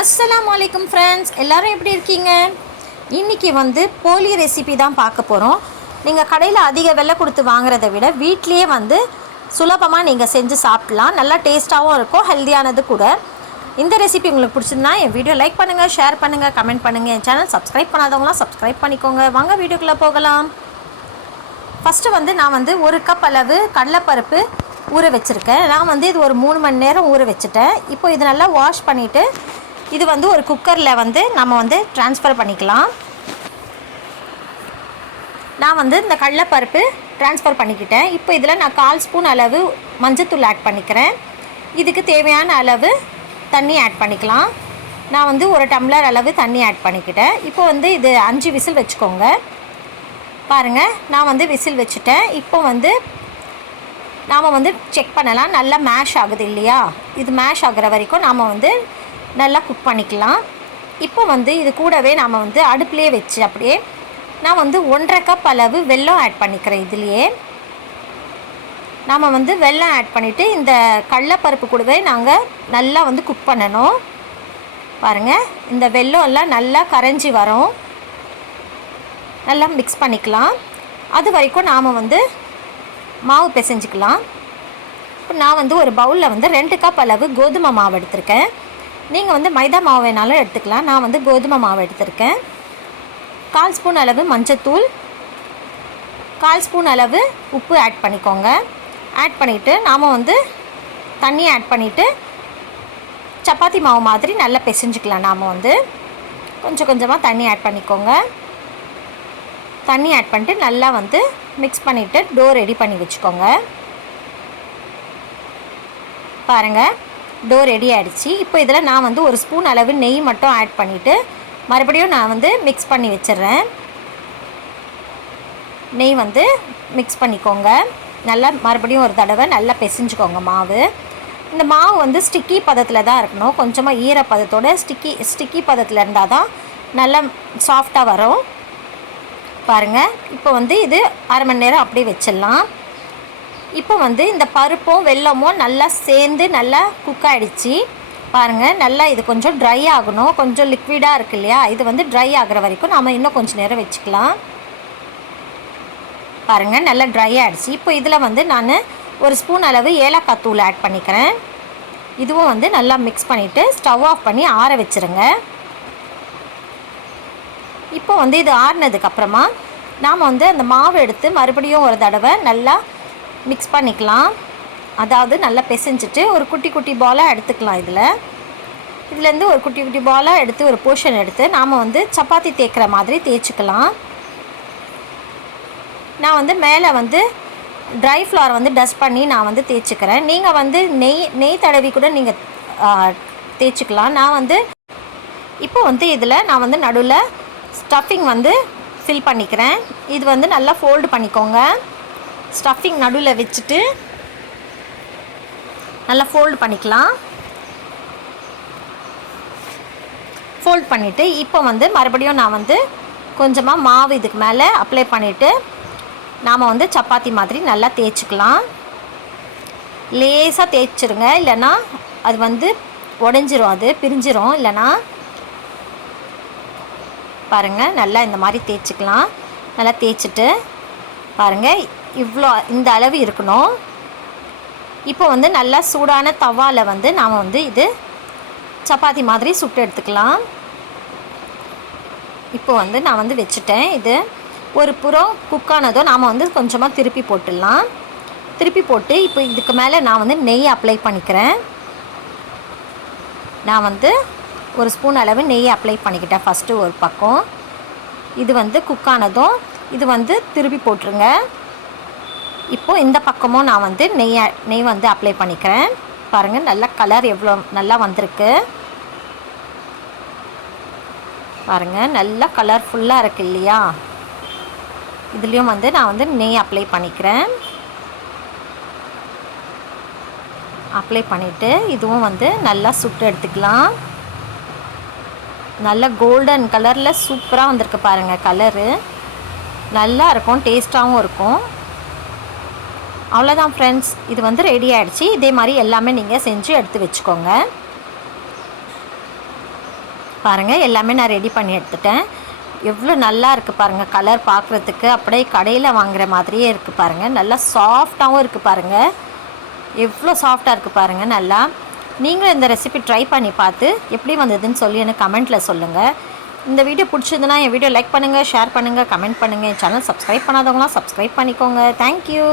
அஸ்லாம் வலைக்கம் ஃப்ரெண்ட்ஸ் எல்லோரும் எப்படி இருக்கீங்க? இன்றைக்கி வந்து போலி ரெசிபி தான் பார்க்க போகிறோம் நீங்கள் கடையில் அதிக விலை கொடுத்து வாங்குறத விட வீட்லேயே வந்து சுலபமாக நீங்கள் செஞ்சு சாப்பிட்லாம். நல்லா டேஸ்ட்டாகவும் இருக்கும் ஹெல்த்தியானது கூட. இந்த ரெசிபி உங்களுக்கு பிடிச்சிருந்தா என் வீடியோ லைக் பண்ணுங்கள் ஷேர் பண்ணுங்கள் கமெண்ட் பண்ணுங்கள் என் சேனல் சப்ஸ்கிரைப் பண்ணாதவங்களாம் சப்ஸ்கிரைப் பண்ணிக்கோங்க. வாங்க வீடியோக்குள்ளே போகலாம். ஃபஸ்ட்டு வந்து நான் வந்து ஒரு கப் அளவு கடலைப்பருப்பு ஊற வச்சுருக்கேன். நான் வந்து இது ஒரு மூணு மணி நேரம் ஊற வச்சுட்டேன். இப்போ இது நல்லா வாஷ் பண்ணிவிட்டு இது வந்து ஒரு குக்கரில் வந்து நம்ம வந்து ட்ரான்ஸ்ஃபர் பண்ணிக்கலாம். நான் வந்து இந்த கடலைப்பருப்பு ட்ரான்ஸ்ஃபர் பண்ணிக்கிட்டேன். இப்போ இதில் நான் கால் ஸ்பூன் அளவு மஞ்சத்தூள் ஆட் பண்ணிக்கிறேன். இதுக்கு தேவையான அளவு தண்ணி ஆட் பண்ணிக்கலாம். நான் வந்து ஒரு டம்ளர் அளவு தண்ணி ஆட் பண்ணிக்கிட்டேன். இப்போ வந்து இது அஞ்சு விசில் வச்சுக்கோங்க. பாருங்கள் நான் வந்து விசில் வச்சுட்டேன். இப்போ வந்து நாம் வந்து செக் பண்ணலாம். நல்லா மேஷ் ஆகுது இல்லையா? இது மேஷ் ஆகுற வரைக்கும் நாம் வந்து நல்லா குக் பண்ணிக்கலாம். இப்போ வந்து இது கூடவே நாம் வந்து அடுப்புலேயே வச்சு அப்படியே நான் வந்து ஒன்றரை கப் அளவு வெல்லம் ஆட் பண்ணிக்கிறேன் இதுலேயே. நாம் வந்து வெல்லம் ஆட் பண்ணிவிட்டு இந்த கடலப்பருப்பு கூடவே நாங்கள் நல்லா வந்து குக் பண்ணணும். பாருங்கள் இந்த வெல்லம் எல்லாம் நல்லா கரைஞ்சி வரும். நல்லா மிக்ஸ் பண்ணிக்கலாம். அது வரைக்கும் நாம் வந்து மாவு பிசைஞ்சிக்கலாம். இப்போ நான் வந்து ஒரு பவுலில் வந்து ரெண்டு கப் அளவு கோதுமை மாவு எடுத்திருக்கேன். நீங்கள் வந்து மைதா மாவு வேணாலும் எடுத்துக்கலாம். நான் வந்து கோதுமை மாவு எடுத்திருக்கேன். கால் ஸ்பூன் அளவு மஞ்சத்தூள். கால் ஸ்பூன் அளவு உப்பு ஆட் பண்ணிக்கோங்க. ஆட் பண்ணிவிட்டு நாம் வந்து தண்ணி ஆட் பண்ணிவிட்டு சப்பாத்தி மாவு மாதிரி நல்லா பிசைஞ்சிக்கலாம் நாம் வந்து. கொஞ்சம் கொஞ்சமாக தண்ணி ஆட் பண்ணிக்கோங்க. தண்ணி ஆட் பண்ணிட்டு நல்லா வந்து மிக்ஸ் பண்ணிவிட்டு டோ ரெடி பண்ணி வச்சுக்கோங்க. பாருங்கள் டோ ரெடி ஆகிடுச்சு இப்போ இதில் நான் வந்து ஒரு ஸ்பூன் அளவு நெய் மட்டும் ஆட் பண்ணிவிட்டு மறுபடியும் நான் வந்து மிக்ஸ் பண்ணி வச்சிடுறேன். நெய் வந்து மிக்ஸ் பண்ணிக்கோங்க. நல்லா மறுபடியும் ஒரு தடவை நல்லா பிசைஞ்சுக்கோங்க மாவு. இந்த மாவு வந்து ஸ்டிக்கி பதத்தில் தான் இருக்கணும். கொஞ்சமாக ஈரப்பதத்தோட ஸ்டிக்கி ஸ்டிக்கி பதத்தில் இருந்தால் தான் நல்லா சாஃப்டாக வரும். பாருங்கள் இப்போ வந்து இது அரை மணி நேரம் அப்படியே வச்சிடலாம். இப்போ வந்து இந்த பருப்பும் வெல்லமும் நல்லா சேர்ந்து நல்லா குக் ஆகிடுச்சு பாருங்கள் நல்லா இது கொஞ்சம் ட்ரை ஆகணும். கொஞ்சம் லிக்விடாக இருக்கு இல்லையா? இது வந்து ட்ரை ஆகிற வரைக்கும் நாம் இன்னும் கொஞ்சம் நேரம் வச்சுக்கலாம். பாருங்கள் நல்லா ட்ரை ஆகிடுச்சு இப்போ இதில் வந்து நான் ஒரு ஸ்பூன் அளவு ஏலக்காய் தூள் ஆட் பண்ணிக்கிறேன். இதுவும் வந்து நல்லா மிக்ஸ் பண்ணிவிட்டு ஸ்டவ் ஆஃப் பண்ணி ஆற வச்சுருங்க. இப்போ வந்து இது ஆறினதுக்கப்புறமா நாம் வந்து அந்த மாவு எடுத்து மறுபடியும் ஒரு தடவை நல்லா மிக்ஸ் பண்ணிக்கலாம். அதாவது நல்லா பிசைஞ்சிட்டு ஒரு குட்டி குட்டி பாலாக எடுத்துக்கலாம் இதில். இதுலேருந்து ஒரு குட்டி குட்டி பாலாக எடுத்து ஒரு போர்ஷன் எடுத்து நாம் வந்து சப்பாத்தி தேய்க்கிற மாதிரி தேய்ச்சிக்கலாம். நான் வந்து மேலே வந்து ட்ரை ஃப்ளார் வந்து டஸ்ட் பண்ணி நான் வந்து தேய்ச்சிக்கிறேன். நீங்கள் வந்து நெய் நெய் தடவி கூட நீங்கள் தேய்ச்சிக்கலாம். நான் வந்து இப்போ வந்து இதில் நான் வந்து நடுவில் ஸ்டஃபிங் வந்து ஃபில் பண்ணிக்கிறேன். இது வந்து நல்லா ஃபோல்டு பண்ணிக்கோங்க. ஸ்டஃபிங் நடுவில் வச்சுட்டு நல்லா ஃபோல்டு பண்ணிக்கலாம். ஃபோல்ட் பண்ணிவிட்டு இப்போ வந்து மறுபடியும் நான் வந்து கொஞ்சமாக மாவு இதுக்கு மேலே அப்ளை பண்ணிவிட்டு நாம் வந்து சப்பாத்தி மாதிரி நல்லா தேய்ச்சிக்கலாம். லேசாக தேய்ச்சிருங்க. இல்லைன்னா அது வந்து உடஞ்சிரும். அது பிரிஞ்சிரும். இல்லைன்னா பாருங்கள் நல்லா இந்த மாதிரி தேய்ச்சிக்கலாம். நல்லா தேய்ச்சிட்டு பாருங்கள் இவ்வளோ இந்த அளவு இருக்கணும். இப்போ வந்து நல்லா சூடான தவாவில் வந்து நாம் வந்து இது சப்பாத்தி மாதிரி சுட்டு எடுத்துக்கலாம். இப்போ வந்து நான் வந்து வச்சுட்டேன். இது ஒரு புறம் குக்கானதும் நாம் வந்து கொஞ்சமாக திருப்பி போட்டுடலாம். திருப்பி போட்டு இப்போ இதுக்கு மேலே நான் வந்து நெய் அப்ளை பண்ணிக்கிறேன். நான் வந்து ஒரு ஸ்பூன் அளவு நெய் அப்ளை பண்ணிக்கிட்டேன் ஃபஸ்ட்டு ஒரு பக்கம். இது வந்து குக்கானதும் இது வந்து திருப்பி போட்டுருங்க. இப்போது இந்த பக்கமும் நான் வந்து நெய் நெய் வந்து அப்ளை பண்ணிக்கிறேன். பாருங்கள் நல்ல கலர் எவ்வளோ நல்லா வந்திருக்கு. பாருங்கள் நல்லா கலர்ஃபுல்லாக இருக்குது இல்லையா? இதுலேயும் வந்து நான் வந்து நெய் அப்ளை பண்ணிக்கிறேன். அப்ளை பண்ணிவிட்டு இதுவும் வந்து நல்லா சுட்டு எடுத்துக்கலாம். நல்ல கோல்டன் கலரில் சூப்பராக வந்திருக்கு பாருங்கள் கலரு நல்லா இருக்கும் டேஸ்ட்டாகவும் இருக்கும். அவ்வளோதான் ஃப்ரெண்ட்ஸ் இது வந்து ரெடி ஆகிடுச்சு இதே மாதிரி எல்லாமே நீங்கள் செஞ்சு எடுத்து வச்சுக்கோங்க. பாருங்கள் எல்லாமே நான் ரெடி பண்ணி எடுத்துட்டேன். எவ்வளோ நல்லா இருக்குது பாருங்கள் கலர் பார்க்குறதுக்கு. அப்படியே கடையில் வாங்குற மாதிரியே இருக்குது பாருங்கள் நல்லா சாஃப்டாகவும் இருக்குது பாருங்கள் எவ்வளோ சாஃப்டாக இருக்குது பாருங்கள் நல்லா. நீங்களும் இந்த ரெசிபி ட்ரை பண்ணி பார்த்து எப்படி வந்ததுன்னு சொல்லி எனக்கு கமெண்ட்டில் சொல்லுங்கள் இந்த வீடியோ பிடிச்சதுன்னா என் வீடியோ லைக் பண்ணுங்கள் ஷேர் பண்ணுங்கள் கமெண்ட் பண்ணுங்கள் என் சேனல் சப்ஸ்கிரைப் பண்ணாதவங்களாம் சப்ஸ்கிரைப் பண்ணிக்கோங்க. Thank you